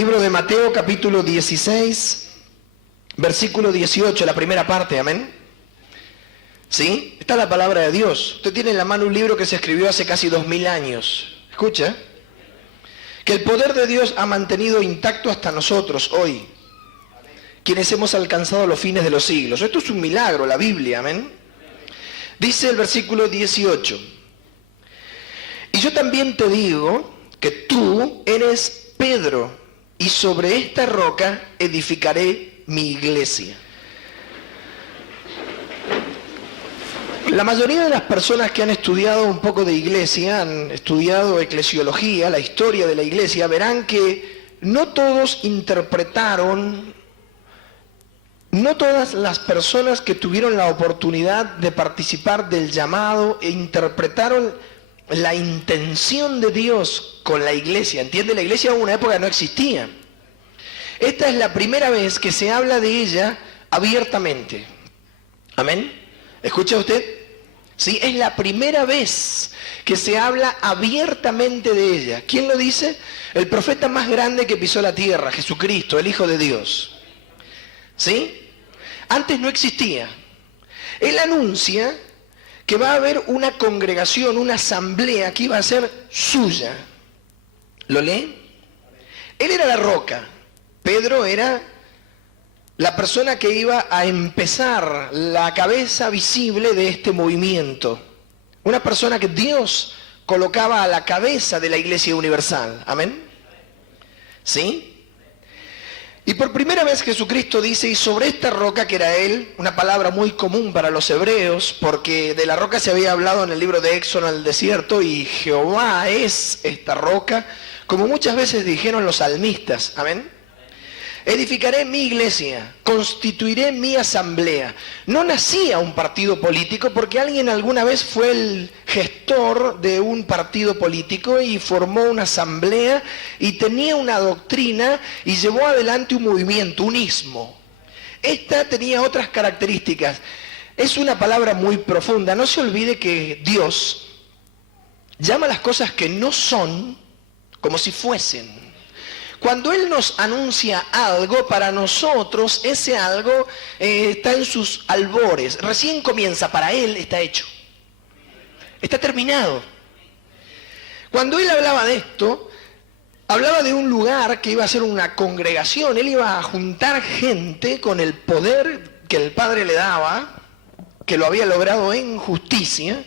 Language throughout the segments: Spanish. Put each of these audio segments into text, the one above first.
Libro de Mateo, capítulo 16, versículo 18, la primera parte, amén. ¿Sí? Está la palabra de Dios. Usted tiene en la mano un libro que se escribió hace casi 2000 años. Escucha. Que el poder de Dios ha mantenido intacto hasta nosotros hoy, quienes hemos alcanzado los fines de los siglos. Esto es un milagro, la Biblia, amén. Dice el versículo 18. Y yo también te digo que tú eres Pedro, y sobre esta roca edificaré mi iglesia. La mayoría de las personas que han estudiado un poco de iglesia, han estudiado eclesiología, la historia de la iglesia, verán que no todos interpretaron, no todas las personas que tuvieron la oportunidad de participar del llamado interpretaron la intención de Dios con la iglesia. ¿Entiende? La iglesia en una época no existía. Esta es la primera vez que se habla de ella abiertamente. ¿Amén? ¿Escucha usted? Sí, es la primera vez que se habla abiertamente de ella. ¿Quién lo dice? El profeta más grande que pisó la tierra, Jesucristo, el Hijo de Dios. ¿Sí? Antes no existía. Él anuncia que va a haber una congregación, una asamblea que iba a ser suya. ¿Lo lee? Él era la roca. Pedro era la persona que iba a empezar la cabeza visible de este movimiento. Una persona que Dios colocaba a la cabeza de la Iglesia Universal. ¿Amén? ¿Sí? Y por primera vez Jesucristo dice, y sobre esta roca, que era Él, una palabra muy común para los hebreos, porque de la roca se había hablado en el libro de Éxodo en el desierto, y Jehová es esta roca, como muchas veces dijeron los salmistas. ¿Amén? Edificaré mi iglesia, constituiré mi asamblea. No nacía un partido político porque alguien alguna vez fue el gestor de un partido político y formó una asamblea y tenía una doctrina y llevó adelante un movimiento, un ismo. Esta tenía otras características. Es una palabra muy profunda. No se olvide que Dios llama las cosas que no son como si fuesen. Cuando Él nos anuncia algo, para nosotros ese algo está en sus albores. Recién comienza, para Él está hecho. Está terminado. Cuando Él hablaba de esto, hablaba de un lugar que iba a ser una congregación. Él iba a juntar gente con el poder que el Padre le daba, que lo había logrado en justicia,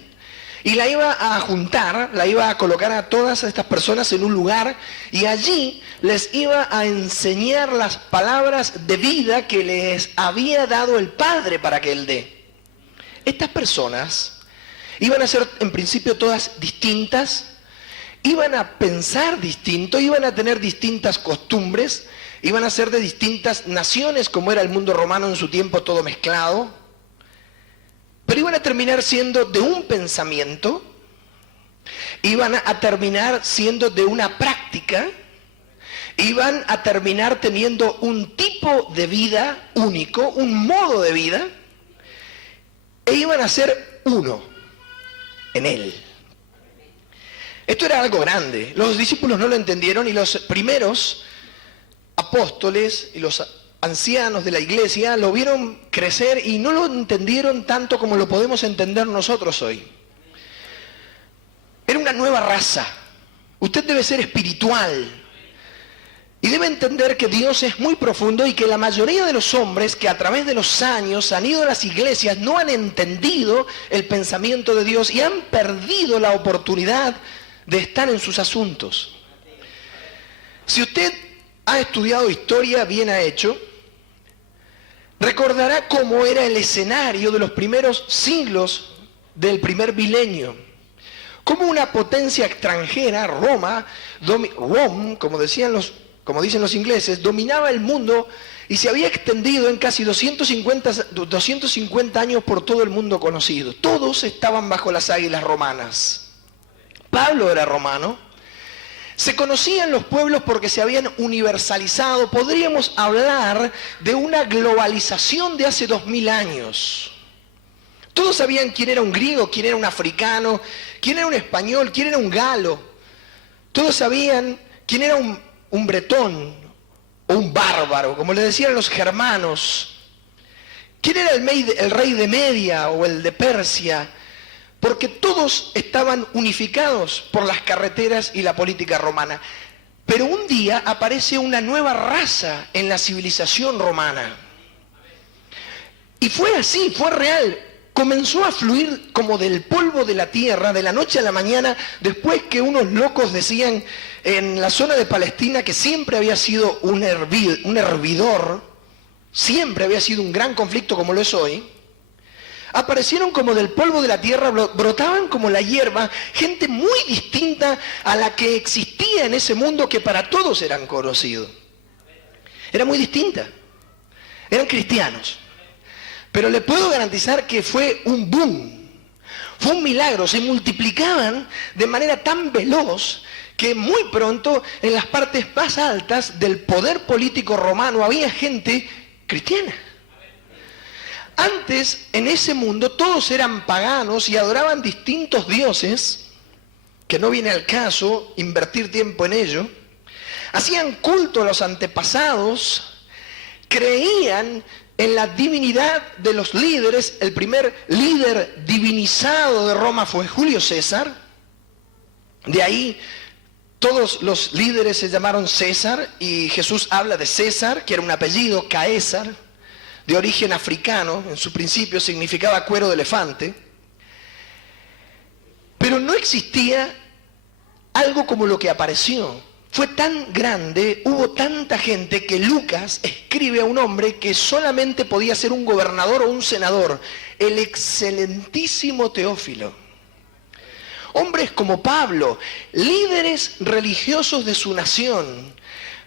y la iba a juntar, la iba a colocar a todas estas personas en un lugar y allí les iba a enseñar las palabras de vida que les había dado el Padre para que Él dé. Estas personas iban a ser en principio todas distintas, iban a pensar distinto, iban a tener distintas costumbres, iban a ser de distintas naciones como era el mundo romano en su tiempo, todo mezclado. Pero iban a terminar siendo de un pensamiento, iban a terminar siendo de una práctica, iban a terminar teniendo un tipo de vida único, un modo de vida, e iban a ser uno en Él. Esto era algo grande. Los discípulos no lo entendieron y los primeros apóstoles y los ancianos de la iglesia lo vieron crecer y no lo entendieron tanto como lo podemos entender nosotros hoy. Era una nueva raza. Usted debe ser espiritual y debe entender que Dios es muy profundo y que la mayoría de los hombres que a través de los años han ido a las iglesias no han entendido el pensamiento de Dios y han perdido la oportunidad de estar en sus asuntos. Si usted ha estudiado historia, bien ha hecho, recordará cómo era el escenario de los primeros siglos del primer milenio. Cómo una potencia extranjera, Roma, como dicen los ingleses, dominaba el mundo y se había extendido en casi 250 años por todo el mundo conocido. Todos estaban bajo las águilas romanas. Pablo era romano. Se conocían los pueblos porque se habían universalizado. Podríamos hablar de una globalización de hace 2000 años. Todos sabían quién era un griego, quién era un africano, quién era un español, quién era un galo. Todos sabían quién era un bretón, o un bárbaro, como le decían los germanos. ¿Quién era el rey de Media o el de Persia? Porque todos estaban unificados por las carreteras y la política romana. Pero un día aparece una nueva raza en la civilización romana. Y fue así, fue real. Comenzó a fluir como del polvo de la tierra, de la noche a la mañana, después que unos locos decían en la zona de Palestina que siempre había sido un hervidor, siempre había sido un gran conflicto como lo es hoy. Aparecieron como del polvo de la tierra, brotaban como la hierba, gente muy distinta a la que existía en ese mundo que para todos eran conocidos. Era muy distinta. Eran cristianos. Pero le puedo garantizar que fue un boom, fue un milagro, se multiplicaban de manera tan veloz que muy pronto en las partes más altas del poder político romano había gente cristiana. Antes, en ese mundo, todos eran paganos y adoraban distintos dioses, que no viene al caso invertir tiempo en ello. Hacían culto a los antepasados, creían en la divinidad de los líderes. El primer líder divinizado de Roma fue Julio César. De ahí todos los líderes se llamaron César y Jesús habla de César, que era un apellido, Caésar, de origen africano. En su principio significaba cuero de elefante. Pero no existía algo como lo que apareció. Fue tan grande, hubo tanta gente que Lucas escribe a un hombre que solamente podía ser un gobernador o un senador, el excelentísimo Teófilo. Hombres como Pablo, líderes religiosos de su nación,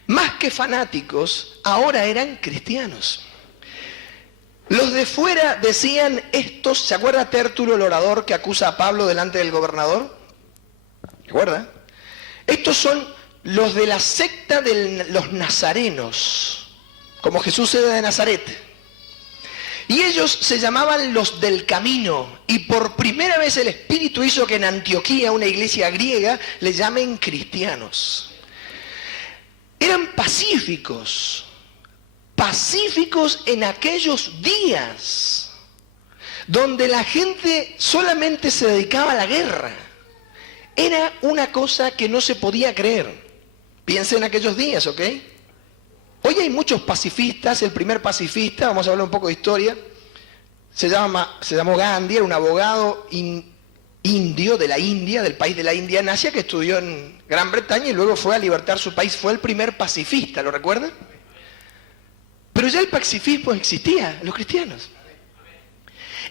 más que fanáticos, ahora eran cristianos. Los de fuera decían estos, ¿se acuerda Tértulo el orador que acusa a Pablo delante del gobernador? ¿Se acuerda? Estos son los de la secta de los nazarenos, como Jesús era de Nazaret. Y ellos se llamaban los del camino. Y por primera vez el Espíritu hizo que en Antioquía, una iglesia griega, le llamen cristianos. Eran pacíficos en aquellos días, donde la gente solamente se dedicaba a la guerra. Era una cosa que no se podía creer. Piensen en aquellos días, ¿ok? Hoy hay muchos pacifistas. El primer pacifista, vamos a hablar un poco de historia, se llamó Gandhi, era un abogado indio de la India, del país de la India en Asia, que estudió en Gran Bretaña y luego fue a libertar su país. Fue el primer pacifista, ¿lo recuerdan? Pero ya el pacifismo existía, los cristianos.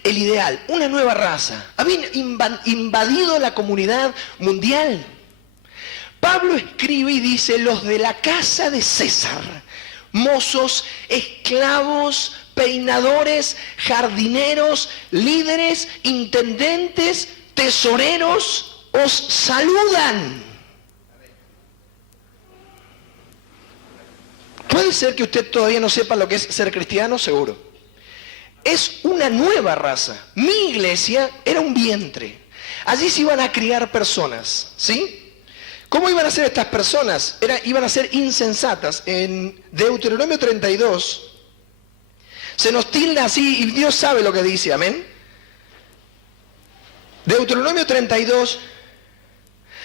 El ideal, una nueva raza, había invadido la comunidad mundial. Pablo escribe y dice, los de la casa de César, mozos, esclavos, peinadores, jardineros, líderes, intendentes, tesoreros, os saludan. ¿Puede ser que usted todavía no sepa lo que es ser cristiano? Seguro. Es una nueva raza. Mi iglesia era un vientre. Allí se iban a criar personas, ¿sí? ¿Cómo iban a ser estas personas? Iban a ser insensatas. En Deuteronomio 32 se nos tilda así y Dios sabe lo que dice, amén. Deuteronomio 32,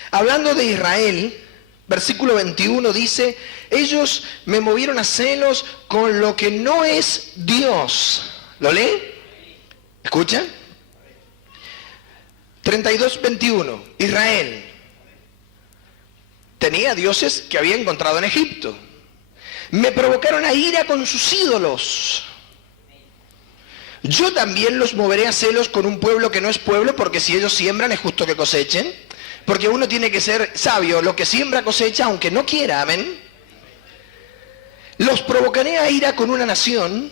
hablando de Israel, versículo 21 dice, ellos me movieron a celos con lo que no es Dios. ¿Lo lee? ¿Escuchan? 32, 21. Israel tenía dioses que había encontrado en Egipto. Me provocaron a ira con sus ídolos. Yo también los moveré a celos con un pueblo que no es pueblo, porque si ellos siembran es justo que cosechen. Porque uno tiene que ser sabio, lo que siembra cosecha aunque no quiera, amén. Los provocaré a ira con una nación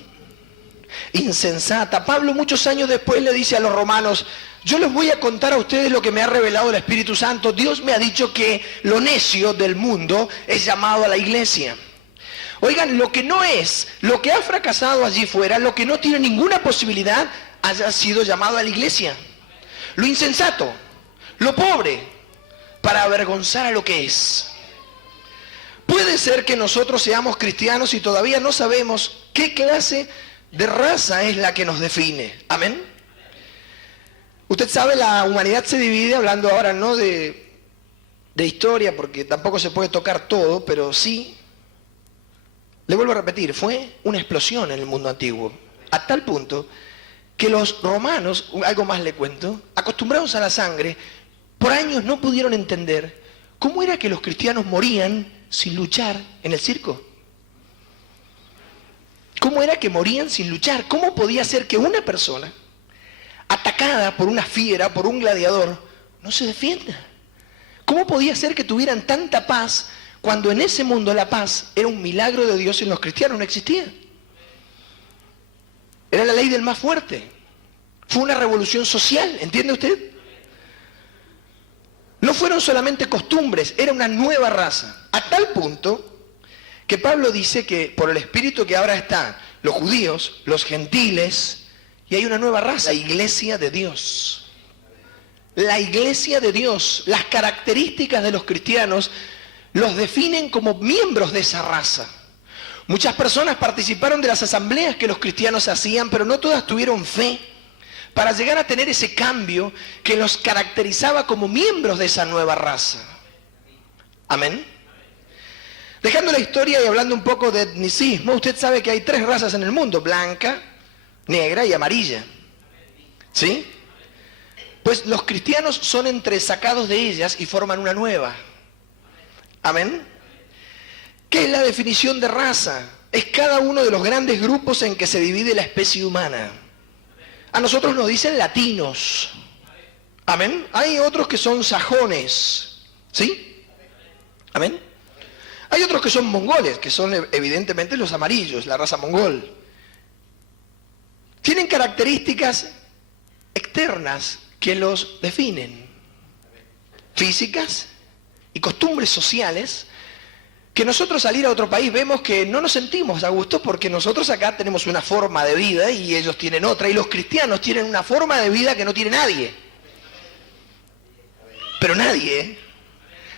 insensata. Pablo muchos años después le dice a los romanos, yo les voy a contar a ustedes lo que me ha revelado el Espíritu Santo. Dios me ha dicho que lo necio del mundo es llamado a la iglesia. Oigan, lo que no es, lo que ha fracasado allí fuera, lo que no tiene ninguna posibilidad, haya sido llamado a la iglesia. Lo insensato, lo pobre, para avergonzar a lo que es. Puede ser que nosotros seamos cristianos y todavía no sabemos qué clase de raza es la que nos define. Amén. Usted sabe, la humanidad se divide, hablando ahora no de historia, porque tampoco se puede tocar todo, pero sí, le vuelvo a repetir, fue una explosión en el mundo antiguo, a tal punto que los romanos, algo más le cuento, acostumbrados a la sangre, por años no pudieron entender cómo era que los cristianos morían sin luchar en el circo. ¿Cómo era que morían sin luchar? ¿Cómo podía ser que una persona atacada por una fiera, por un gladiador, no se defienda? ¿Cómo podía ser que tuvieran tanta paz cuando en ese mundo la paz era un milagro de Dios y en los cristianos no existía? Era la ley del más fuerte. Fue una revolución social, ¿entiende usted? No fueron solamente costumbres, era una nueva raza. A tal punto que Pablo dice que por el espíritu que ahora está, los judíos, los gentiles, y hay una nueva raza, la iglesia de Dios. La iglesia de Dios, las características de los cristianos los definen como miembros de esa raza. Muchas personas participaron de las asambleas que los cristianos hacían, pero no todas tuvieron fe para llegar a tener ese cambio que los caracterizaba como miembros de esa nueva raza. Amén. Dejando la historia y hablando un poco de etnicismo, usted sabe que hay 3 razas en el mundo: blanca, negra y amarilla. ¿Sí? Pues los cristianos son entresacados de ellas y forman una nueva. Amén. ¿Qué es la definición de raza? Es cada uno de los grandes grupos en que se divide la especie humana. A nosotros nos dicen latinos. Amén. Hay otros que son sajones. ¿Sí? Amén. Hay otros que son mongoles, que son evidentemente los amarillos, la raza mongol. Tienen características externas que los definen, físicas y costumbres sociales, que nosotros al ir a otro país vemos que no nos sentimos a gusto porque nosotros acá tenemos una forma de vida y ellos tienen otra, y los cristianos tienen una forma de vida que no tiene nadie. Pero nadie, ¿eh?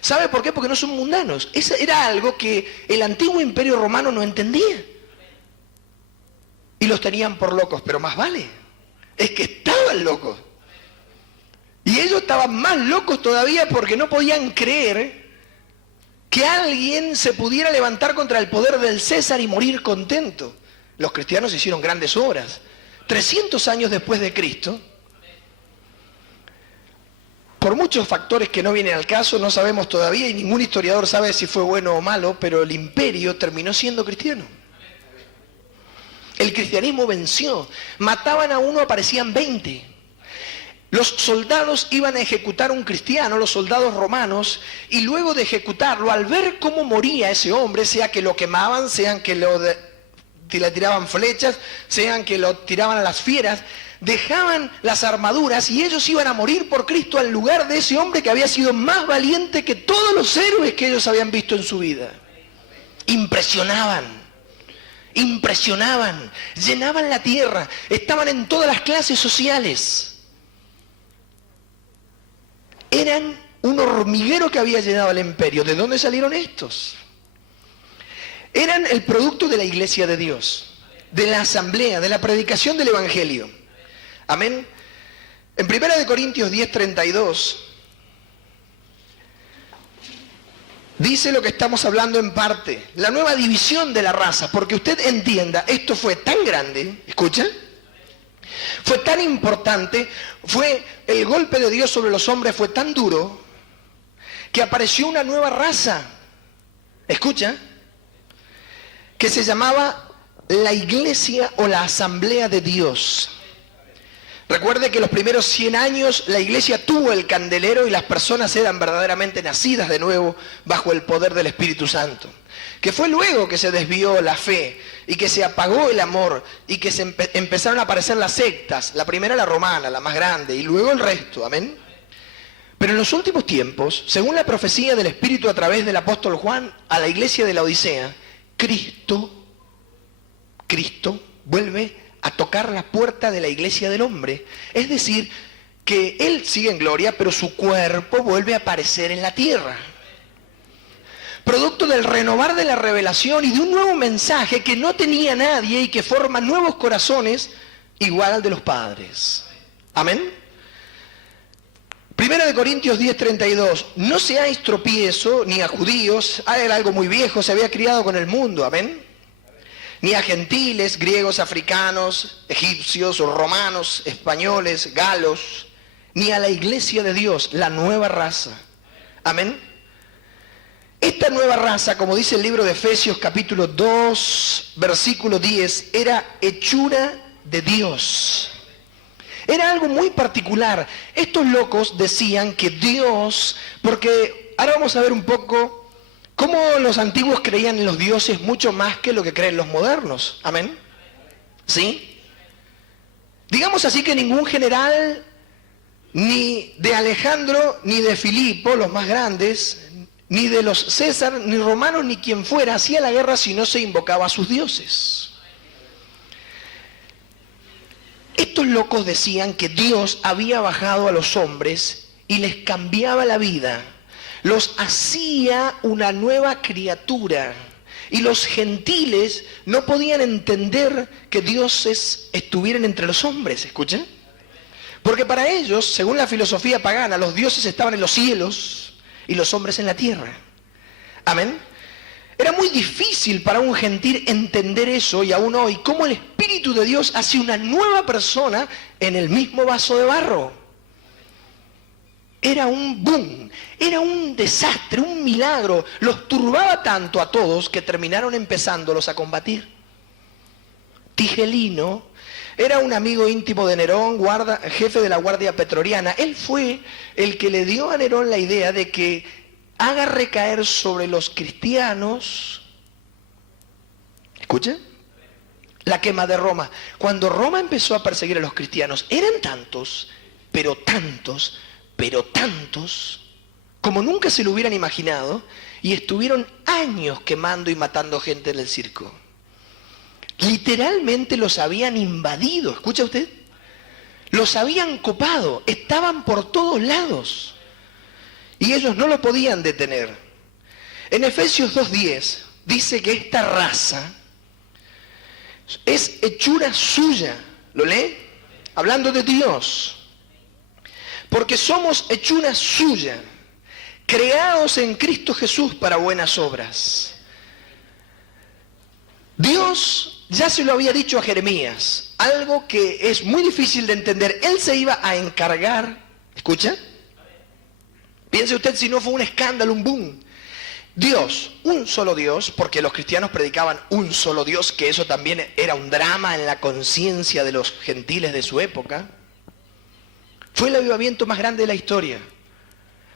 ¿Sabe por qué? Porque no son mundanos. Eso era algo que el antiguo imperio romano no entendía. Y los tenían por locos, pero más vale. Es que estaban locos. Y ellos estaban más locos todavía porque no podían creer que alguien se pudiera levantar contra el poder del César y morir contento. Los cristianos hicieron grandes obras. 300 años después de Cristo, por muchos factores que no vienen al caso, no sabemos todavía y ningún historiador sabe si fue bueno o malo, pero el imperio terminó siendo cristiano. El cristianismo venció. Mataban a uno, aparecían 20. Los soldados iban a ejecutar a un cristiano, los soldados romanos, y luego de ejecutarlo, al ver cómo moría ese hombre, sea que lo quemaban, sean que le tiraban flechas, sean que lo tiraban a las fieras, dejaban las armaduras y ellos iban a morir por Cristo al lugar de ese hombre que había sido más valiente que todos los héroes que ellos habían visto en su vida. Impresionaban, llenaban la tierra, estaban en todas las clases sociales. Eran un hormiguero que había llenado el imperio. ¿De dónde salieron estos? Eran el producto de la iglesia de Dios, de la asamblea, de la predicación del evangelio. Amén. En 1 Corintios 10:32 dice lo que estamos hablando en parte, la nueva división de la raza, porque usted entienda, esto fue tan grande, escucha, fue tan importante, el golpe de Dios sobre los hombres fue tan duro, que apareció una nueva raza, escucha, que se llamaba la iglesia o la asamblea de Dios. Recuerde que los primeros 100 años la iglesia tuvo el candelero y las personas eran verdaderamente nacidas de nuevo bajo el poder del Espíritu Santo. Que fue luego que se desvió la fe y que se apagó el amor y que se empezaron a aparecer las sectas. La primera la romana, la más grande, y luego el resto, amén. Pero en los últimos tiempos, según la profecía del Espíritu a través del apóstol Juan a la iglesia de la Odisea, Cristo vuelve a tocar la puerta de la iglesia del hombre. Es decir, que Él sigue en gloria, pero su cuerpo vuelve a aparecer en la tierra. producto del renovar de la revelación y de un nuevo mensaje que no tenía nadie y que forma nuevos corazones igual al de los padres. Amén. 1 Corintios 10:32, no seáis tropiezo ni a judíos, era algo muy viejo, se había criado con el mundo, amén. Ni a gentiles, griegos, africanos, egipcios, romanos, españoles, galos, ni a la iglesia de Dios, la nueva raza. Amén. Esta nueva raza, como dice el libro de Efesios capítulo 2, versículo 10, era hechura de Dios. Era algo muy particular. Estos locos decían que Dios, porque ahora vamos a ver un poco cómo los antiguos creían en los dioses mucho más que lo que creen los modernos. Amén. ¿Sí? Digamos así que ningún general, ni de Alejandro, ni de Filipo, los más grandes, ni de los César, ni romanos, ni quien fuera, hacía la guerra si no se invocaba a sus dioses. Estos locos decían que Dios había bajado a los hombres y les cambiaba la vida, los hacía una nueva criatura, y los gentiles no podían entender que dioses estuvieran entre los hombres, ¿escuchen? Porque para ellos, según la filosofía pagana, los dioses estaban en los cielos y los hombres en la tierra. Amén. Era muy difícil para un gentil entender eso, y aún hoy, cómo el Espíritu de Dios hace una nueva persona en el mismo vaso de barro. Era un boom, era un desastre, un milagro. Los turbaba tanto a todos que terminaron empezándolos a combatir. Tigelino era un amigo íntimo de Nerón, jefe de la Guardia Pretoriana. Él fue el que le dio a Nerón la idea de que haga recaer sobre los cristianos, ¿escuchen?, la quema de Roma. Cuando Roma empezó a perseguir a los cristianos, eran tantos, como nunca se lo hubieran imaginado, y estuvieron años quemando y matando gente en el circo. Literalmente los habían invadido, ¿escucha usted? Los habían copado, estaban por todos lados. Y ellos no lo podían detener. En Efesios 2:10 dice que esta raza es hechura suya. ¿Lo lee? Hablando de Dios. Porque somos hechura suya, creados en Cristo Jesús para buenas obras. Dios ya se lo había dicho a Jeremías, algo que es muy difícil de entender. Él se iba a encargar, ¿escucha? Piense usted si no fue un escándalo, un boom. Dios, un solo Dios, porque los cristianos predicaban un solo Dios, que eso también era un drama en la conciencia de los gentiles de su época. Fue el avivamiento más grande de la historia.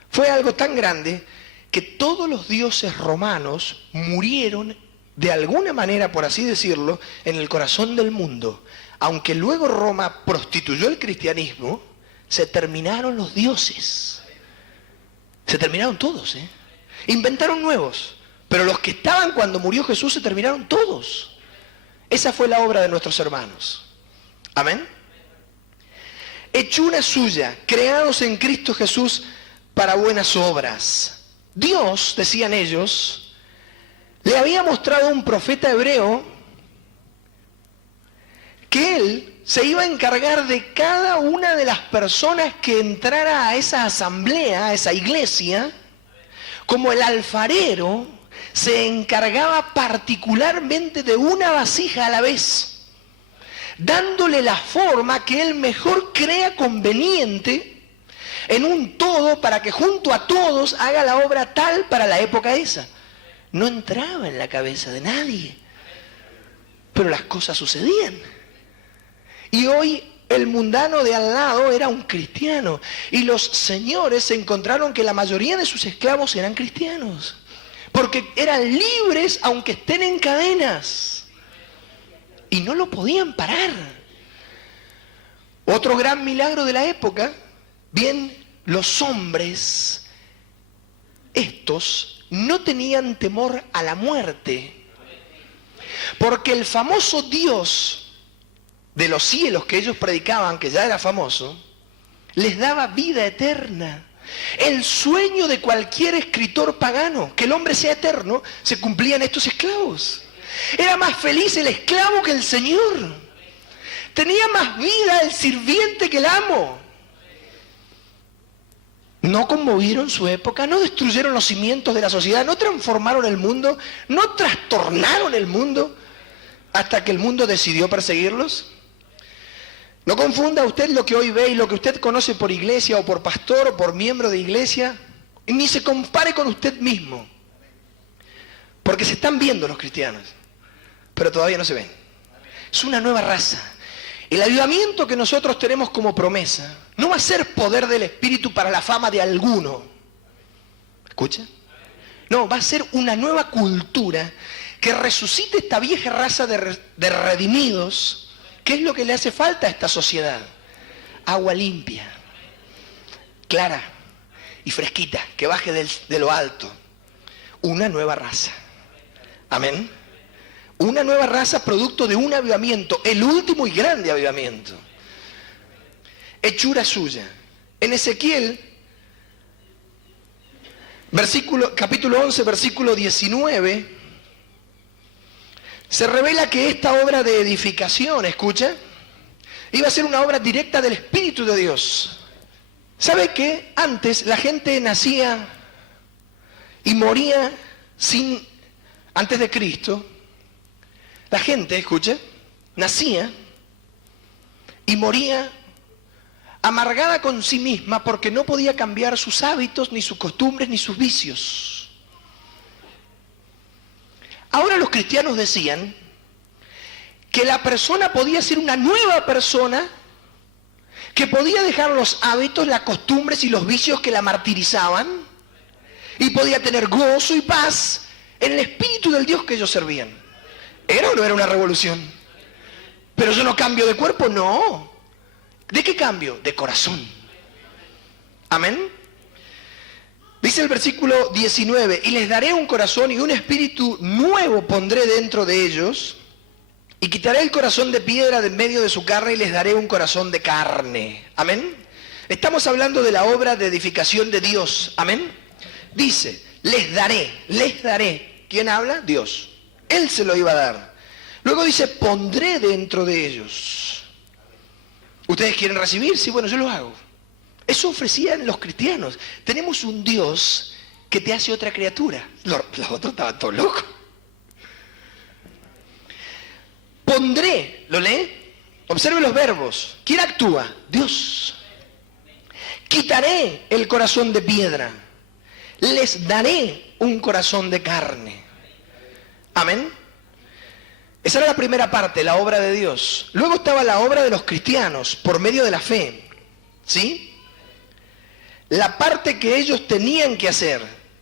Fue algo tan grande que todos los dioses romanos murieron de alguna manera, por así decirlo, en el corazón del mundo. Aunque luego Roma prostituyó el cristianismo, se terminaron los dioses. Se terminaron todos, ¿eh? Inventaron nuevos, pero los que estaban cuando murió Jesús se terminaron todos. Esa fue la obra de nuestros hermanos. Amén. Hechura suya, creados en Cristo Jesús para buenas obras. Dios, decían ellos, le había mostrado a un profeta hebreo que él se iba a encargar de cada una de las personas que entrara a esa asamblea, a esa iglesia, como el alfarero se encargaba particularmente de una vasija a la vez, dándole la forma que él mejor crea conveniente en un todo para que junto a todos haga la obra tal para la época esa. No entraba en la cabeza de nadie, pero las cosas sucedían. Y hoy el mundano de al lado era un cristiano. Y los señores se encontraron que la mayoría de sus esclavos eran cristianos. Porque eran libres aunque estén en cadenas. Y no lo podían parar. Otro gran milagro de la época, bien, los hombres, estos, no tenían temor a la muerte. Porque el famoso Dios de los cielos que ellos predicaban, que ya era famoso, les daba vida eterna. El sueño de cualquier escritor pagano, que el hombre sea eterno, se cumplía en estos esclavos. Era más feliz el esclavo que el señor. Tenía más vida el sirviente que el amo. No conmovieron su época, no destruyeron los cimientos de la sociedad, no transformaron el mundo, no trastornaron el mundo hasta que el mundo decidió perseguirlos. No confunda usted lo que hoy ve y lo que usted conoce por iglesia o por pastor o por miembro de iglesia, y ni se compare con usted mismo. Porque se están viendo los cristianos, pero todavía no se ven. Es una nueva raza. El avivamiento que nosotros tenemos como promesa no va a ser poder del Espíritu para la fama de alguno. ¿Escucha? No, va a ser una nueva cultura que resucite esta vieja raza de redimidos. ¿Qué es lo que le hace falta a esta sociedad? Agua limpia, clara y fresquita, que baje de lo alto. Una nueva raza. Amén. Una nueva raza producto de un avivamiento, el último y grande avivamiento. Hechura suya. En Ezequiel, capítulo 11, versículo 19... se revela que esta obra de edificación, escucha, iba a ser una obra directa del Espíritu de Dios. ¿Sabe qué? Antes la gente nacía y moría antes de Cristo. La gente, escucha, nacía y moría amargada con sí misma porque no podía cambiar sus hábitos, ni sus costumbres, ni sus vicios. Ahora los cristianos decían que la persona podía ser una nueva persona, que podía dejar los hábitos, las costumbres y los vicios que la martirizaban, y podía tener gozo y paz en el Espíritu del Dios que ellos servían. ¿Era o no era una revolución? Pero yo no cambio de cuerpo, no. ¿De qué cambio? De corazón. Amén. Dice el versículo 19, y les daré un corazón y un espíritu nuevo pondré dentro de ellos, y quitaré el corazón de piedra de en medio de su carne y les daré un corazón de carne. Amén. Estamos hablando de la obra de edificación de Dios. Amén. Dice, les daré. ¿Quién habla? Dios. Él se lo iba a dar. Luego dice, pondré dentro de ellos. ¿Ustedes quieren recibir? Sí, bueno, yo lo hago. Eso ofrecían los cristianos. Tenemos un Dios que te hace otra criatura. Los otros estaban todos locos. Pondré, ¿lo lee? Observe los verbos. ¿Quién actúa? Dios. Quitaré el corazón de piedra. Les daré un corazón de carne. Amén. Esa era la primera parte, la obra de Dios. Luego estaba la obra de los cristianos por medio de la fe. ¿Sí? La parte que ellos tenían que hacer.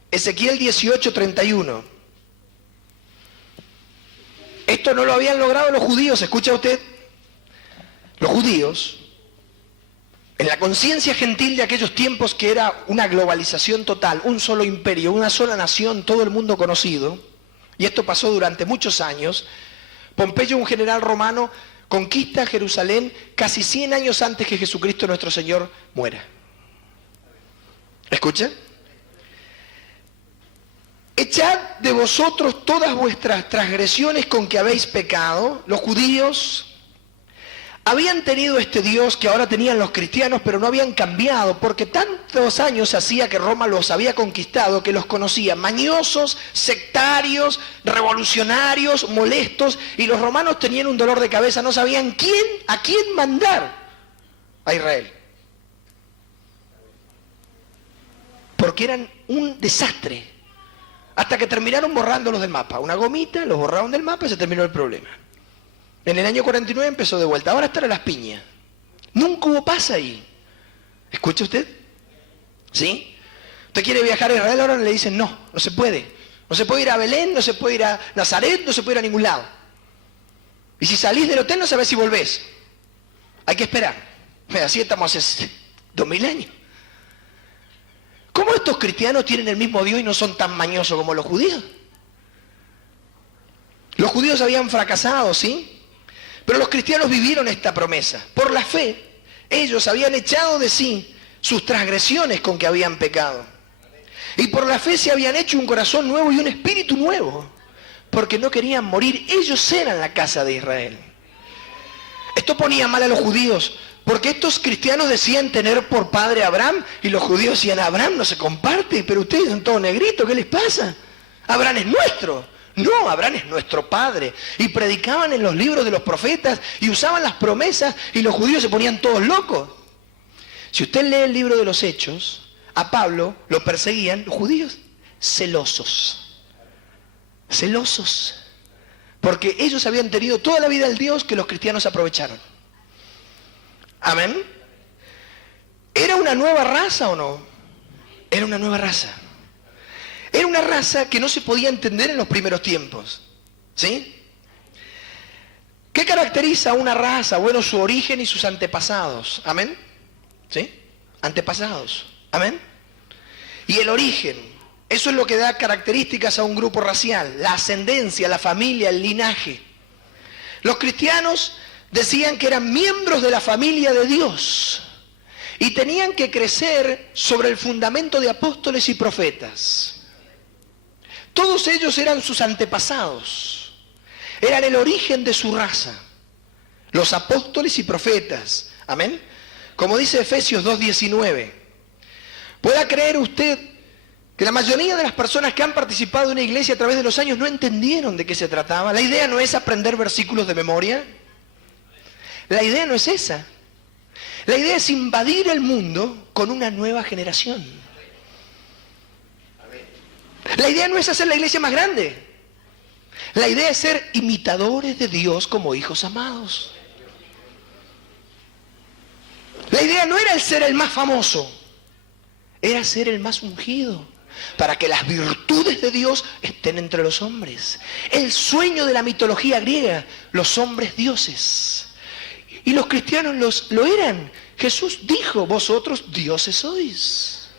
Ezequiel 18:31. Esto no lo habían logrado los judíos, ¿escucha usted? Los judíos, en la conciencia gentil de aquellos tiempos que era una globalización total, un solo imperio, una sola nación, todo el mundo conocido, y esto pasó durante muchos años. Pompeyo, un general romano, conquista Jerusalén casi 100 años antes que Jesucristo nuestro Señor muera. ¿Escucha? Echad de vosotros todas vuestras transgresiones con que habéis pecado. Los judíos habían tenido este Dios que ahora tenían los cristianos, pero no habían cambiado, porque tantos años hacía que Roma los había conquistado, que los conocía mañosos, sectarios, revolucionarios, molestos, y los romanos tenían un dolor de cabeza, no sabían a quién mandar a Israel. Porque eran un desastre. Hasta que terminaron borrándolos del mapa. Una gomita, los borraron del mapa y se terminó el problema. En el año 49 empezó de vuelta. Ahora están a las piñas. Nunca hubo paz ahí. ¿Escucha usted? ¿Sí? Usted quiere viajar a Israel, ahora le dicen no se puede. No se puede ir a Belén, no se puede ir a Nazaret, no se puede ir a ningún lado. Y si salís del hotel no sabés si volvés. Hay que esperar. Así estamos hace 2000 años. ¿Cómo estos cristianos tienen el mismo Dios y no son tan mañosos como los judíos? Los judíos habían fracasado, ¿sí? Pero los cristianos vivieron esta promesa. Por la fe, ellos habían echado de sí sus transgresiones con que habían pecado. Y por la fe se habían hecho un corazón nuevo y un espíritu nuevo, porque no querían morir. Ellos eran la casa de Israel. Esto ponía mal a los judíos, porque estos cristianos decían tener por padre a Abraham, y los judíos decían, Abraham no se comparte, pero ustedes son todos negritos, ¿qué les pasa? Abraham es nuestro. No, Abraham es nuestro padre. Y predicaban en los libros de los profetas, y usaban las promesas, y los judíos se ponían todos locos. Si usted lee el libro de los Hechos, a Pablo lo perseguían los judíos celosos. Celosos. Porque ellos habían tenido toda la vida el Dios que los cristianos aprovecharon. Amén. ¿Era una nueva raza o no? Era una nueva raza. Era una raza que no se podía entender en los primeros tiempos. ¿Sí? ¿Qué caracteriza a una raza? Bueno, su origen y sus antepasados. Amén. ¿Sí? Antepasados. Amén. Y el origen, eso es lo que da características a un grupo racial, la ascendencia, la familia, el linaje. Los cristianos decían que eran miembros de la familia de Dios y tenían que crecer sobre el fundamento de apóstoles y profetas. Todos ellos eran sus antepasados, eran el origen de su raza, los apóstoles y profetas. Amén. Como dice Efesios 2:19. ¿Pueda creer usted que la mayoría de las personas que han participado en una iglesia a través de los años no entendieron de qué se trataba? La idea no es aprender versículos de memoria. La idea no es esa. La idea es invadir el mundo con una nueva generación. La idea no es hacer la iglesia más grande. La idea es ser imitadores de Dios como hijos amados. La idea no era el ser el más famoso. Era ser el más ungido, para que las virtudes de Dios estén entre los hombres. El sueño de la mitología griega, los hombres dioses. Y los cristianos lo eran. Jesús dijo, vosotros dioses sois.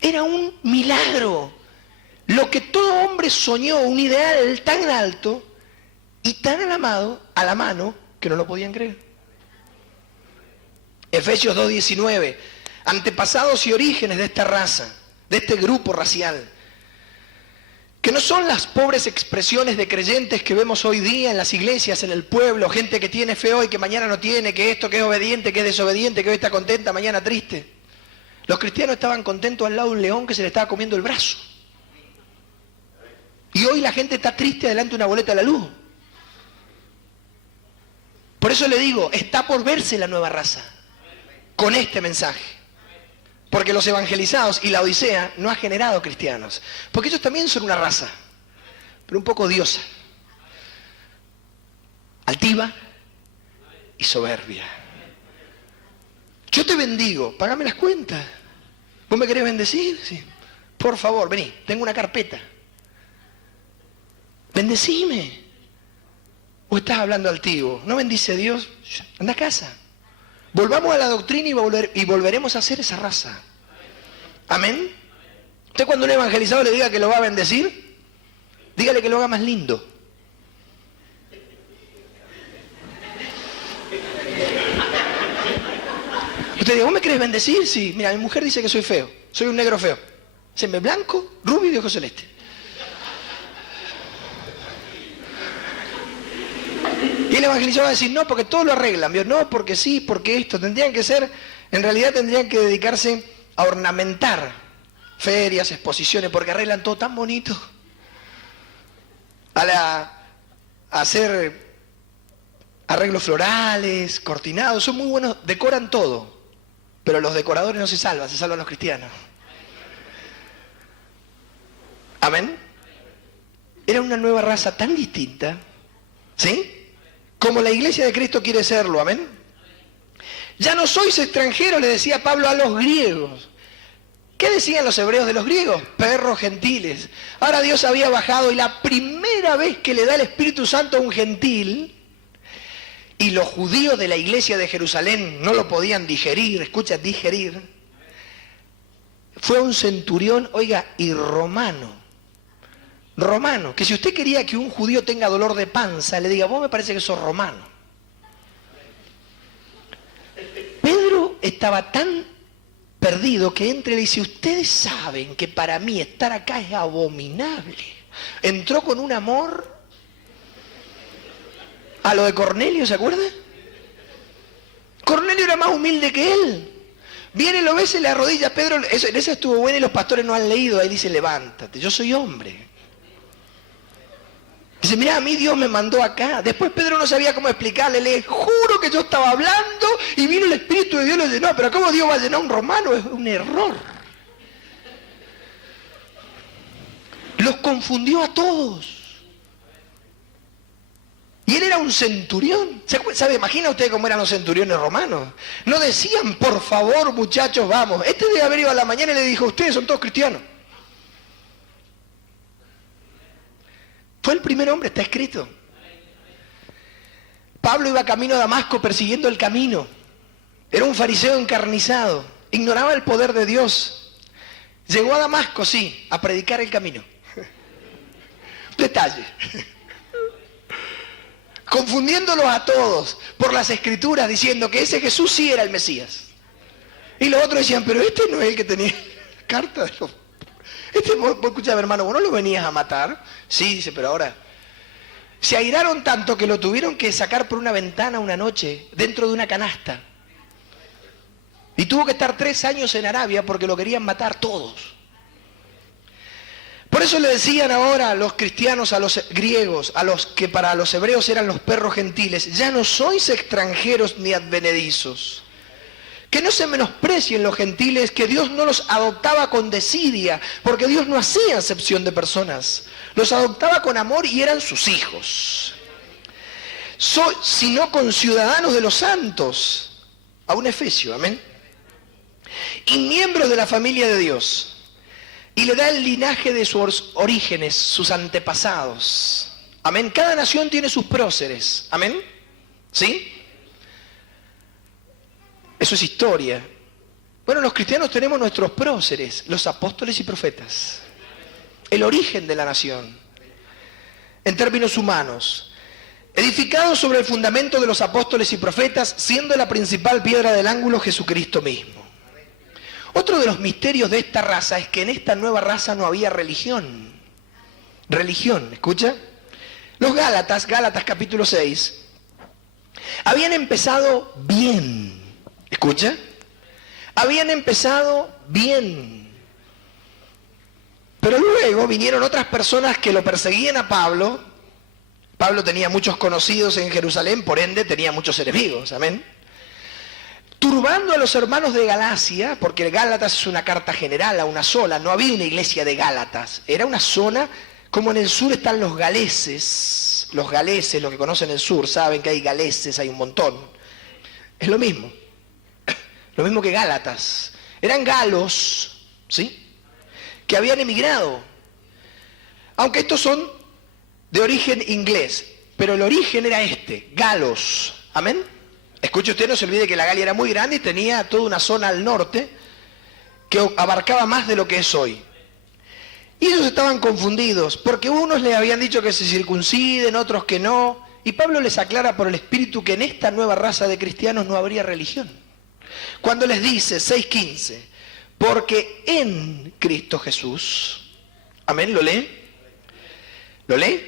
Era un milagro. Lo que todo hombre soñó, un ideal tan alto y tan a la mano, que no lo podían creer. Efesios 2:19. Antepasados y orígenes de esta raza, de este grupo racial, que no son las pobres expresiones de creyentes que vemos hoy día en las iglesias, en el pueblo, gente que tiene fe hoy, que mañana no tiene, que esto, que es obediente, que es desobediente, que hoy está contenta, mañana triste. Los cristianos estaban contentos al lado de un león que se le estaba comiendo el brazo. Y hoy la gente está triste delante de una boleta de la luz. Por eso le digo, está por verse la nueva raza, con este mensaje. Porque los evangelizados y la Odisea no ha generado cristianos. Porque ellos también son una raza, pero un poco odiosa, altiva y soberbia. Yo te bendigo, págame las cuentas. ¿Vos me querés bendecir? Sí. Por favor, vení, tengo una carpeta. Bendecime. ¿O estás hablando altivo? ¿No bendice Dios? Anda a casa. Volvamos a la doctrina y volveremos a ser esa raza. ¿Amén? Usted cuando un evangelizador le diga que lo va a bendecir, dígale que lo haga más lindo. Usted dice, ¿vos me querés bendecir? Sí. Mira, mi mujer dice que soy feo. Soy un negro feo. Séme blanco, rubio y de ojos celeste. Y el evangelizador va a decir, no, porque todo lo arreglan. No, porque sí, porque esto. En realidad tendrían que dedicarse a ornamentar ferias, exposiciones, porque arreglan todo tan bonito. A hacer arreglos florales, cortinados, son muy buenos, decoran todo. Pero los decoradores no se salvan los cristianos. ¿Amén? Era una nueva raza tan distinta, ¿sí?, como la iglesia de Cristo quiere serlo, amén. Ya no sois extranjeros, le decía Pablo a los griegos. ¿Qué decían los hebreos de los griegos? Perros gentiles. Ahora Dios había bajado y la primera vez que le da el Espíritu Santo a un gentil, y los judíos de la iglesia de Jerusalén no lo podían digerir, escucha, digerir, fue un centurión, oiga, y romano, que si usted quería que un judío tenga dolor de panza, le diga, vos me parece que sos romano. Pedro estaba tan perdido que entra y le dice, ustedes saben que para mí estar acá es abominable. Entró con un amor a lo de Cornelio, ¿se acuerda? Cornelio era más humilde que él. Viene, lo ve, se le arrodilla a Pedro. En esa estuvo buena y los pastores no han leído. Ahí dice, levántate, yo soy hombre. Dice, mira, a mí Dios me mandó acá. Después Pedro no sabía cómo explicarle. Le juro que yo estaba hablando y vino el Espíritu de Dios y lo llenó. Pero ¿cómo Dios va a llenar a un romano? Es un error. Los confundió a todos. Y él era un centurión. ¿Sabe? Imagina usted cómo eran los centuriones romanos. No decían, por favor, muchachos, vamos. Este debe haber ido a la mañana y le dijo, ustedes son todos cristianos. Fue el primer hombre, está escrito. Pablo iba camino a Damasco persiguiendo el camino. Era un fariseo encarnizado. Ignoraba el poder de Dios. Llegó a Damasco, sí, a predicar el camino. Detalle. Confundiéndolos a todos por las escrituras, diciendo que ese Jesús sí era el Mesías. Y los otros decían, pero este no es el que tenía carta de los... vos escuchame, hermano, ¿vos no lo venías a matar? Sí, dice, pero ahora... Se airaron tanto que lo tuvieron que sacar por una ventana una noche, dentro de una canasta. Y tuvo que estar 3 años en Arabia porque lo querían matar todos. Por eso le decían ahora a los cristianos, a los griegos, a los que para los hebreos eran los perros gentiles, ya no sois extranjeros ni advenedizos. Que no se menosprecien los gentiles, que Dios no los adoptaba con desidia, porque Dios no hacía acepción de personas. Los adoptaba con amor y eran sus hijos. Sino con ciudadanos de los santos. A un Efesio, amén. Y miembros de la familia de Dios. Y le da el linaje de sus orígenes, sus antepasados. Amén. Cada nación tiene sus próceres. Amén. ¿Sí? Eso es historia. Bueno, los cristianos tenemos nuestros próceres, los apóstoles y profetas. El origen de la nación. En términos humanos. Edificados sobre el fundamento de los apóstoles y profetas, siendo la principal piedra del ángulo Jesucristo mismo. Otro de los misterios de esta raza es que en esta nueva raza no había religión. Religión, ¿escucha? Los Gálatas capítulo 6, habían empezado bien. ¿Escucha? Habían empezado bien. Pero luego vinieron otras personas que lo perseguían a Pablo. Pablo tenía muchos conocidos en Jerusalén, por ende tenía muchos enemigos, amén. Turbando a los hermanos de Galacia, porque Gálatas es una carta general, a una sola, no había una iglesia de Gálatas, era una zona, como en el sur están los galeses, los que conocen el sur, saben que hay galeses, hay un montón, es lo mismo que Gálatas, eran galos, ¿sí?, que habían emigrado, aunque estos son de origen inglés, pero el origen era galos, amén. Escuche usted, no se olvide que la Galia era muy grande y tenía toda una zona al norte que abarcaba más de lo que es hoy. Y ellos estaban confundidos, porque unos les habían dicho que se circunciden, otros que no. Y Pablo les aclara por el Espíritu que en esta nueva raza de cristianos no habría religión. Cuando les dice, 6:15, porque en Cristo Jesús, amén, ¿lo lee? ¿Lo lee?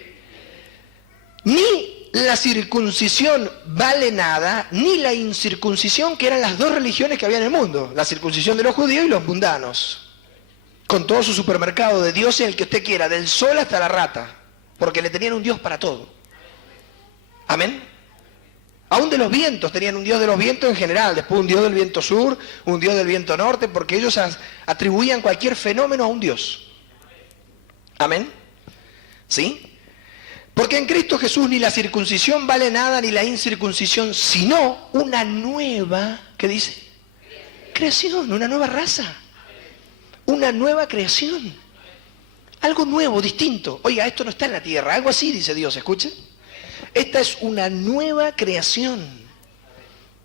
Ni la circuncisión vale nada, ni la incircuncisión, que eran las dos religiones que había en el mundo. La circuncisión de los judíos y los mundanos. Con todo su supermercado de dioses, el que usted quiera, del sol hasta la rata. Porque le tenían un Dios para todo. Amén. Aún de los vientos, tenían un Dios de los vientos en general. Después un Dios del viento sur, un Dios del viento norte, porque ellos atribuían cualquier fenómeno a un Dios. Amén. ¿Sí? Porque en Cristo Jesús ni la circuncisión vale nada, ni la incircuncisión, sino una nueva, ¿qué dice? Creación, una nueva raza. Una nueva creación. Algo nuevo, distinto. Oiga, esto no está en la tierra, algo así dice Dios, escuche. Esta es una nueva creación,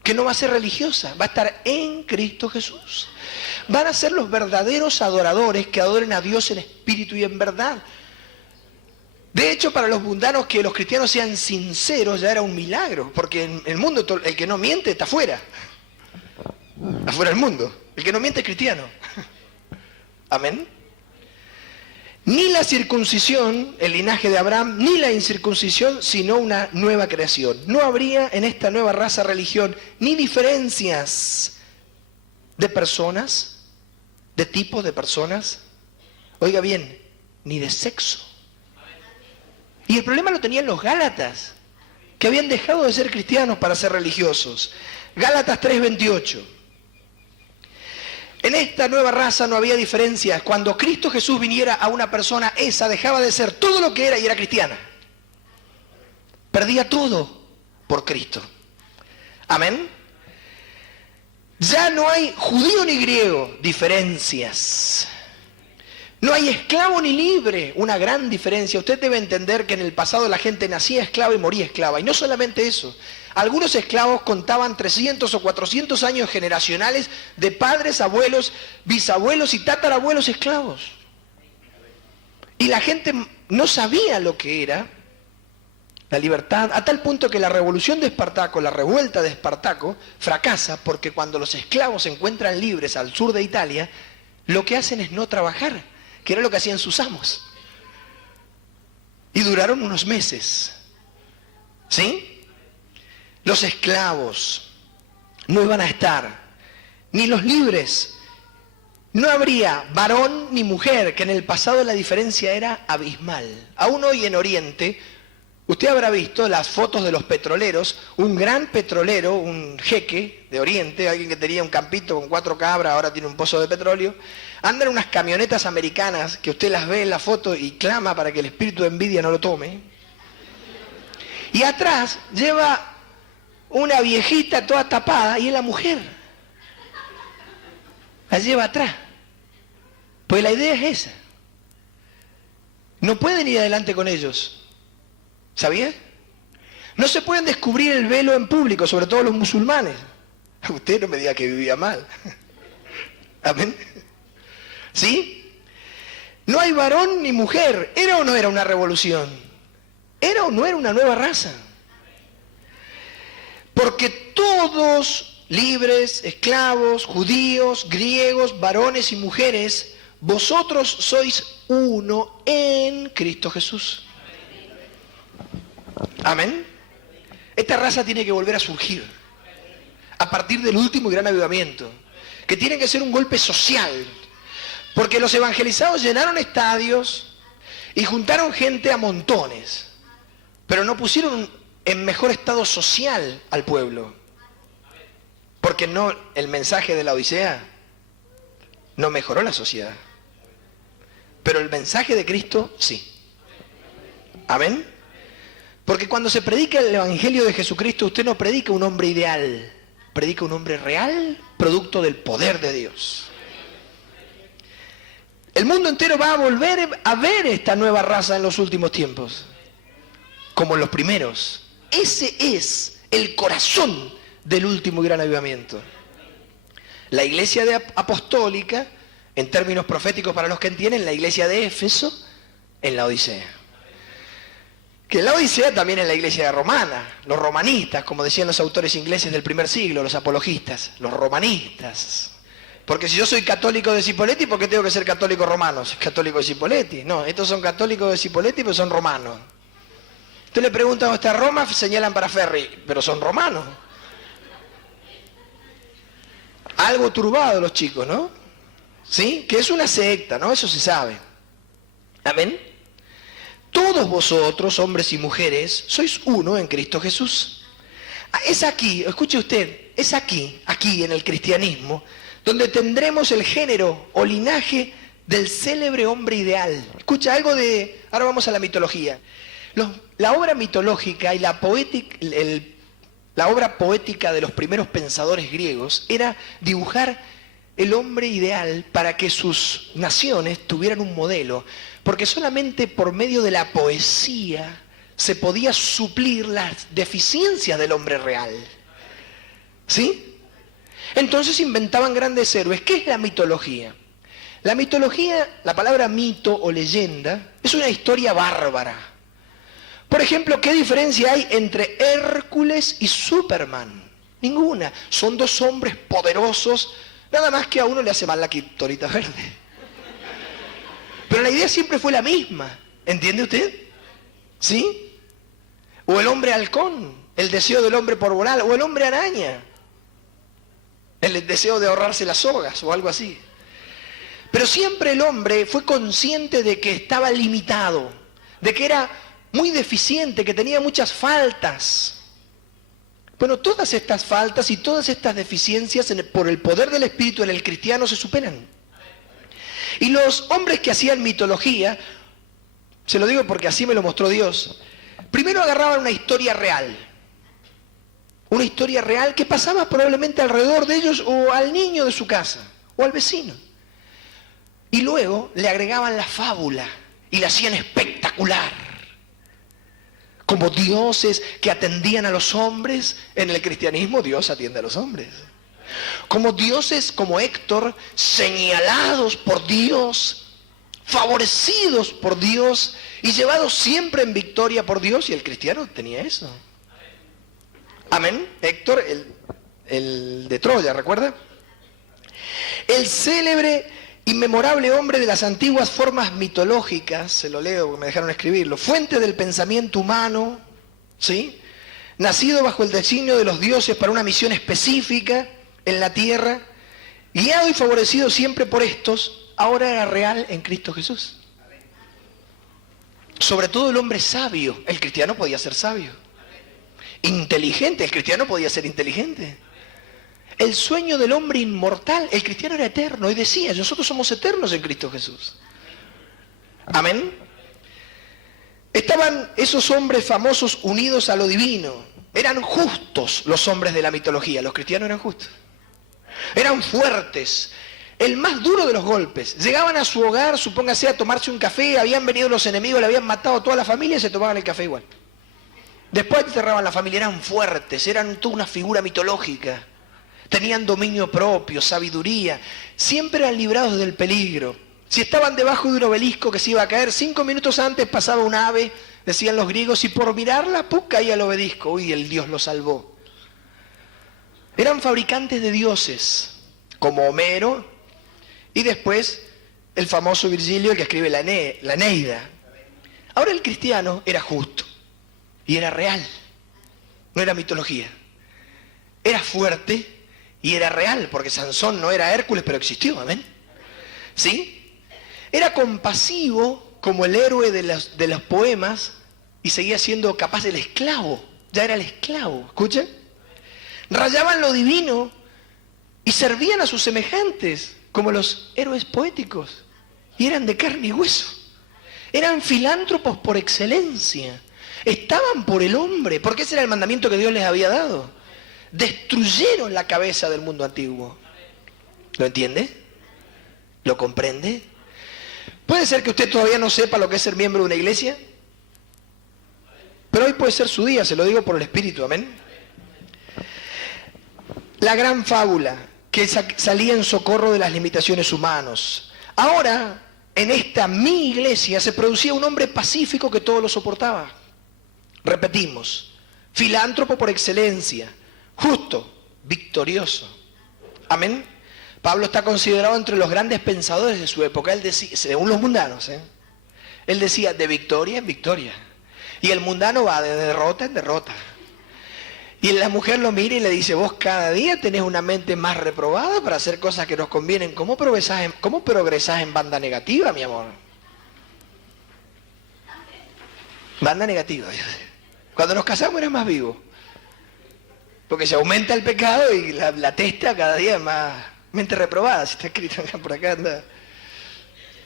que no va a ser religiosa, va a estar en Cristo Jesús. Van a ser los verdaderos adoradores que adoren a Dios en espíritu y en verdad. De hecho, para los mundanos, que los cristianos sean sinceros ya era un milagro, porque en el mundo el que no miente está fuera. afuera del mundo. El que no miente es cristiano. Amén. Ni la circuncisión, el linaje de Abraham, ni la incircuncisión, sino una nueva creación. No habría en esta nueva raza religión ni diferencias de personas, de tipos de personas, oiga bien, ni de sexo. Y el problema lo tenían los Gálatas, que habían dejado de ser cristianos para ser religiosos. Gálatas 3:28. En esta nueva raza no había diferencias. Cuando Cristo Jesús viniera a una persona, esa dejaba de ser todo lo que era y era cristiana. Perdía todo por Cristo. Amén. Ya no hay judío ni griego, diferencias. No hay esclavo ni libre, una gran diferencia. Usted debe entender que en el pasado la gente nacía esclava y moría esclava. Y no solamente eso. Algunos esclavos contaban 300 o 400 años generacionales de padres, abuelos, bisabuelos y tatarabuelos esclavos. Y la gente no sabía lo que era la libertad, a tal punto que la revolución de Espartaco, la revuelta de Espartaco, fracasa porque cuando los esclavos se encuentran libres al sur de Italia, lo que hacen es no trabajar, que era lo que hacían sus amos. Y duraron unos meses. ¿Sí? Los esclavos no iban a estar, ni los libres. No habría varón ni mujer, que en el pasado la diferencia era abismal. Aún hoy en Oriente, usted habrá visto las fotos de los petroleros, un gran petrolero, un jeque de Oriente, alguien que tenía un campito con 4 cabras, ahora tiene un pozo de petróleo, andan unas camionetas americanas que usted las ve en la foto y clama para que el espíritu de envidia no lo tome. Y atrás lleva una viejita toda tapada y es la mujer. La lleva atrás. Pues la idea es esa. No pueden ir adelante con ellos. ¿Sabía? No se pueden descubrir el velo en público, sobre todo los musulmanes. Usted no me diga que vivía mal. Amén. ¿Sí? No hay varón ni mujer. ¿Era o no era una revolución? ¿Era o no era una nueva raza? Porque todos, libres, esclavos, judíos, griegos, varones y mujeres, vosotros sois uno en Cristo Jesús. Amén. Esta raza tiene que volver a surgir a partir del último y gran avivamiento, que tiene que ser un golpe social, porque los evangelizados llenaron estadios y juntaron gente a montones, pero no pusieron en mejor estado social al pueblo, porque no, el mensaje de la Odisea no mejoró la sociedad, pero el mensaje de Cristo sí. Amén. Porque cuando se predica el evangelio de Jesucristo, usted no predica un hombre ideal, predica un hombre real, producto del poder de Dios. El mundo entero va a volver a ver esta nueva raza en los últimos tiempos, como en los primeros. Ese es el corazón del último gran avivamiento. La iglesia apostólica, en términos proféticos para los que entienden, la iglesia de Éfeso, en la Odisea. Que la Odisea también es la iglesia romana, los romanistas, como decían los autores ingleses del primer siglo, los apologistas, los romanistas. Porque si yo soy católico de Cipolletti, ¿por qué tengo que ser católico romano? Soy católico de Cipolletti. No, estos son católicos de Cipolletti, pero son romanos. Usted le pregunta dónde está Roma, señalan para Ferri, pero son romanos. Algo turbado los chicos, ¿no? ¿Sí? Que es una secta, ¿no? Eso se sabe. Amén. Todos vosotros, hombres y mujeres, sois uno en Cristo Jesús. Es aquí, escuche usted, es aquí en el cristianismo, donde tendremos el género o linaje del célebre hombre ideal. Escucha algo de, ahora vamos a la mitología. La obra mitológica y la obra poética de los primeros pensadores griegos era dibujar el hombre ideal para que sus naciones tuvieran un modelo, porque solamente por medio de la poesía se podía suplir las deficiencias del hombre real. ¿Sí? Entonces inventaban grandes héroes. ¿Qué es la mitología? La mitología, la palabra mito o leyenda, es una historia bárbara. Por ejemplo, ¿qué diferencia hay entre Hércules y Superman? Ninguna. Son dos hombres poderosos, nada más que a uno le hace mal la kriptonita verde. Pero la idea siempre fue la misma. ¿Entiende usted? ¿Sí? O el hombre halcón, el deseo del hombre por volar, o el hombre araña, el deseo de ahorrarse las sogas o algo así. Pero siempre el hombre fue consciente de que estaba limitado, de que era muy deficiente, que tenía muchas faltas. Bueno, todas estas faltas y todas estas deficiencias por el poder del Espíritu en el cristiano se superan. Y los hombres que hacían mitología, se lo digo porque así me lo mostró Dios, primero agarraban una historia real que pasaba probablemente alrededor de ellos o al niño de su casa o al vecino. Y luego le agregaban la fábula y la hacían espectacular. Como dioses que atendían a los hombres. En el cristianismo Dios atiende a los hombres. Como dioses como Héctor, señalados por Dios, favorecidos por Dios y llevados siempre en victoria por Dios. Y el cristiano tenía eso. Amén. Héctor, el de Troya, ¿recuerda? El célebre, inmemorable hombre de las antiguas formas mitológicas, se lo leo porque me dejaron escribirlo, fuente del pensamiento humano, ¿sí? Nacido bajo el designio de los dioses para una misión específica en la tierra, guiado y favorecido siempre por estos, ahora era real en Cristo Jesús. Sobre todo el hombre sabio, el cristiano podía ser sabio. Inteligente, el cristiano podía ser inteligente. El sueño del hombre inmortal, el cristiano era eterno y decía, nosotros somos eternos en Cristo Jesús. Amén. Estaban esos hombres famosos unidos a lo divino. Eran justos los hombres de la mitología, los cristianos eran justos. Eran fuertes, el más duro de los golpes. Llegaban a su hogar, supóngase, a tomarse un café, habían venido los enemigos, le habían matado a toda la familia y se tomaban el café igual. Después cerraban la familia, eran fuertes, eran toda una figura mitológica. Tenían dominio propio, sabiduría, siempre eran librados del peligro. Si estaban debajo de un obelisco que se iba a caer, 5 minutos antes pasaba un ave, decían los griegos, y por mirarla, ¡pum!, caía el obelisco. Uy, el Dios lo salvó. Eran fabricantes de dioses, como Homero, y después el famoso Virgilio, el que escribe la Eneida. Ahora el cristiano era justo, y era real, no era mitología. Era fuerte, y era real, porque Sansón no era Hércules, pero existió, amén. ¿Sí? Era compasivo, como el héroe de los poemas, y seguía siendo capaz del esclavo. Ya era el esclavo, ¿escucha? Rayaban lo divino y servían a sus semejantes, como los héroes poéticos, y eran de carne y hueso. Eran filántropos por excelencia. Estaban por el hombre, porque ese era el mandamiento que Dios les había dado. Destruyeron la cabeza del mundo antiguo. ¿Lo entiende? ¿Lo comprende? Puede ser que usted todavía no sepa lo que es ser miembro de una iglesia, pero hoy puede ser su día, se lo digo por el Espíritu, amén. La gran fábula que salía en socorro de las limitaciones humanas. Ahora, en esta mi iglesia se producía un hombre pacífico que todo lo soportaba. Repetimos, filántropo por excelencia, justo, victorioso. Amén. Pablo está considerado entre los grandes pensadores de su época. Él decía, según los mundanos, él decía de victoria en victoria. Y el mundano va de derrota en derrota. Y la mujer lo mira y le dice, vos cada día tenés una mente más reprobada para hacer cosas que nos convienen. ¿Cómo progresás en banda negativa, mi amor? Banda negativa. Cuando nos casamos eras más vivo. Porque se aumenta el pecado y la testa cada día es más mente reprobada. Si está escrito acá por acá, anda.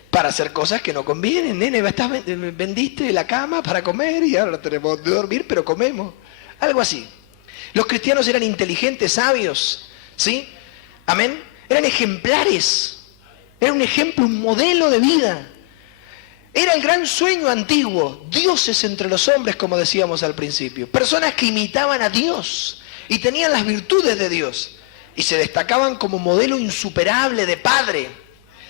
Para hacer cosas que no convienen. Nene, vendiste la cama para comer y ahora tenemos que dormir, pero comemos. Algo así. Los cristianos eran inteligentes, sabios, ¿sí? Amén. Eran ejemplares. Era un ejemplo, un modelo de vida. Era el gran sueño antiguo. Dioses entre los hombres, como decíamos al principio. Personas que imitaban a Dios y tenían las virtudes de Dios. Y se destacaban como modelo insuperable de padre,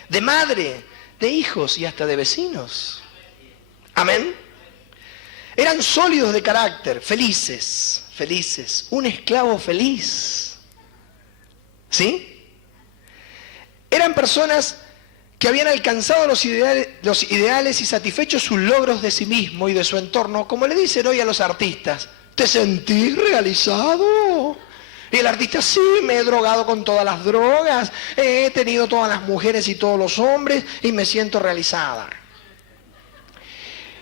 de madre, de hijos y hasta de vecinos. Amén. Eran sólidos de carácter, felices, felices, un esclavo feliz. ¿Sí? Eran personas que habían alcanzado los ideales y satisfecho sus logros de sí mismo y de su entorno, como le dicen hoy a los artistas. ¿Te sentís realizado? Y el artista, sí, me he drogado con todas las drogas, he tenido todas las mujeres y todos los hombres y me siento realizada.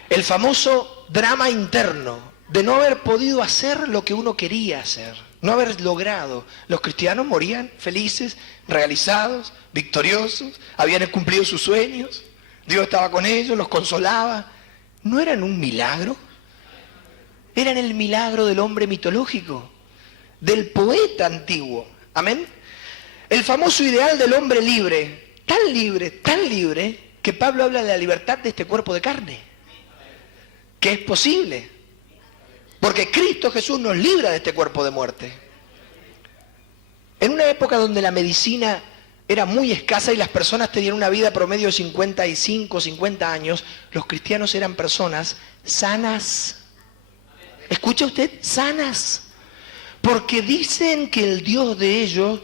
El famoso drama interno de no haber podido hacer lo que uno quería hacer, no haber logrado. Los cristianos morían felices, realizados, victoriosos, habían cumplido sus sueños, Dios estaba con ellos, los consolaba. ¿No eran un milagro? Eran el milagro del hombre mitológico, del poeta antiguo. ¿Amén? El famoso ideal del hombre libre, tan libre, que Pablo habla de la libertad de este cuerpo de carne, que es posible, porque Cristo Jesús nos libra de este cuerpo de muerte. En una época donde la medicina era muy escasa y las personas tenían una vida promedio de 55, 50 años, los cristianos eran personas sanas. ¿Escucha usted? Sanas. Porque dicen que el Dios de ellos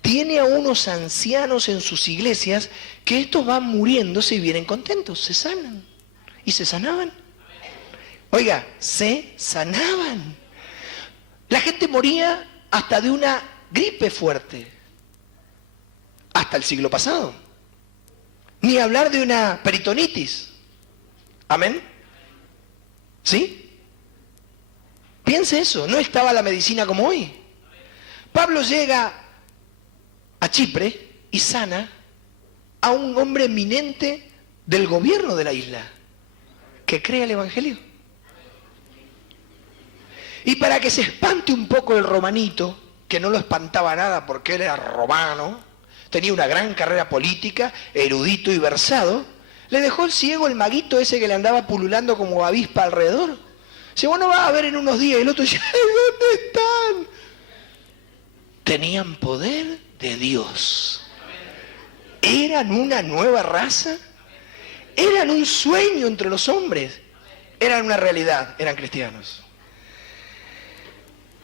tiene a unos ancianos en sus iglesias que estos van muriéndose y vienen contentos, se sanan. Y se sanaban. Oiga, se sanaban. La gente moría hasta de una gripe fuerte. Hasta el siglo pasado. Ni hablar de una peritonitis. ¿Amén? ¿Sí? Piense eso, no estaba la medicina como hoy. Pablo llega a Chipre y sana a un hombre eminente del gobierno de la isla, que crea el Evangelio. Y para que se espante un poco el romanito, que no lo espantaba nada porque él era romano, tenía una gran carrera política, erudito y versado, le dejó el ciego el maguito ese que le andaba pululando como avispa alrededor. Si vos no vas a ver en unos días, y el otro dice, ¡ay, dónde están! Tenían poder de Dios. Eran una nueva raza. Eran un sueño entre los hombres. Eran una realidad, eran cristianos.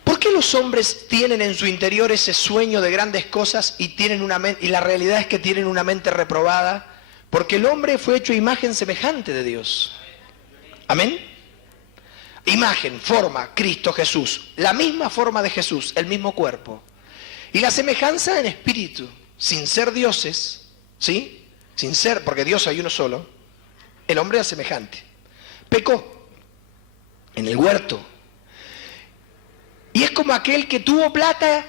¿Por qué los hombres tienen en su interior ese sueño de grandes cosas y la realidad es que tienen una mente reprobada? Porque el hombre fue hecho a imagen semejante de Dios. ¿Amén? Imagen, forma, Cristo Jesús. La misma forma de Jesús, el mismo cuerpo. Y la semejanza en espíritu, sin ser dioses, ¿sí? Sin ser, porque Dios hay uno solo, el hombre era semejante. Pecó en el huerto. Y es como aquel que tuvo plata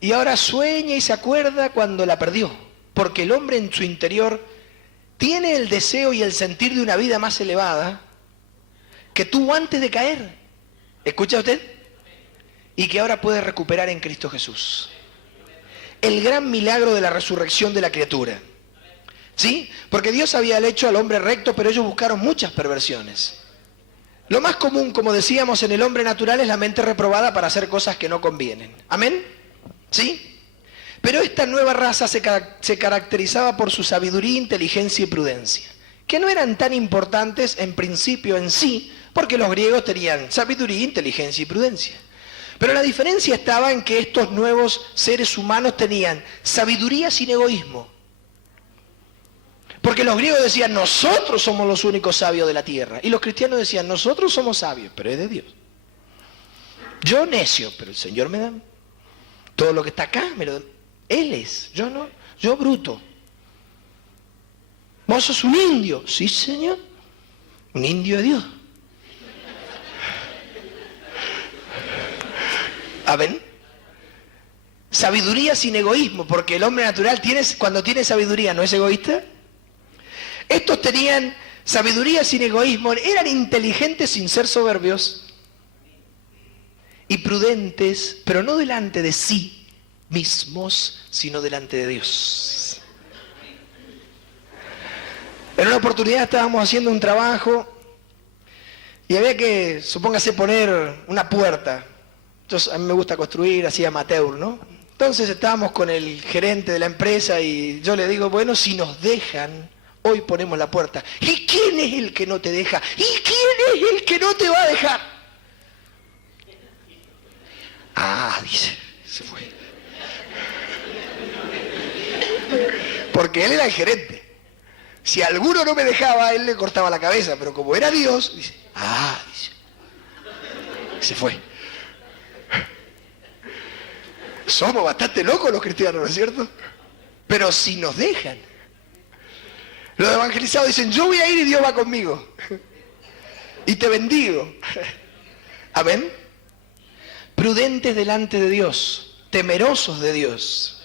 y ahora sueña y se acuerda cuando la perdió. Porque el hombre en su interior tiene el deseo y el sentir de una vida más elevada que tuvo antes de caer. ¿Escucha usted? Y que ahora puede recuperar en Cristo Jesús. El gran milagro de la resurrección de la criatura. ¿Sí? Porque Dios había hecho al hombre recto, pero ellos buscaron muchas perversiones. Lo más común, como decíamos, en el hombre natural es la mente reprobada para hacer cosas que no convienen. ¿Amén? ¿Sí? Pero esta nueva raza se caracterizaba por su sabiduría, inteligencia y prudencia, que no eran tan importantes en principio en sí, porque los griegos tenían sabiduría, inteligencia y prudencia. Pero la diferencia estaba en que estos nuevos seres humanos tenían sabiduría sin egoísmo. Porque los griegos decían, nosotros somos los únicos sabios de la tierra. Y los cristianos decían, nosotros somos sabios, pero es de Dios. Yo necio, pero el Señor me da. Todo lo que está acá, me lo da. Él es, yo no, yo bruto. ¿Vos sos un indio? Sí, Señor. Un indio de Dios. ¿Amén? Sabiduría sin egoísmo, porque el hombre natural cuando tiene sabiduría, ¿no es egoísta? Estos tenían sabiduría sin egoísmo, eran inteligentes sin ser soberbios y prudentes, pero no delante de sí mismos, sino delante de Dios. En una oportunidad estábamos haciendo un trabajo y había que, supóngase, poner una puerta. Entonces, a mí me gusta construir así amateur, ¿no? Entonces estábamos con el gerente de la empresa y yo le digo, bueno, si nos dejan, hoy ponemos la puerta. ¿Y quién es el que no te deja? ¿Y quién es el que no te va a dejar? dice, se fue. Porque él era el gerente. Si alguno no me dejaba, él le cortaba la cabeza, pero como era Dios, dice, dice, se fue. Somos bastante locos los cristianos, ¿no es cierto? Pero si nos dejan. Los evangelizados dicen, yo voy a ir y Dios va conmigo. Y te bendigo. Amén. Prudentes delante de Dios, temerosos de Dios.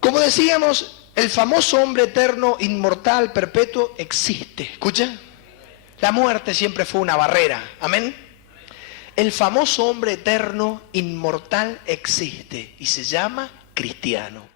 Como decíamos, el famoso hombre eterno, inmortal, perpetuo, existe. ¿Escucha? La muerte siempre fue una barrera. Amén. El famoso hombre eterno, inmortal, existe y se llama cristiano.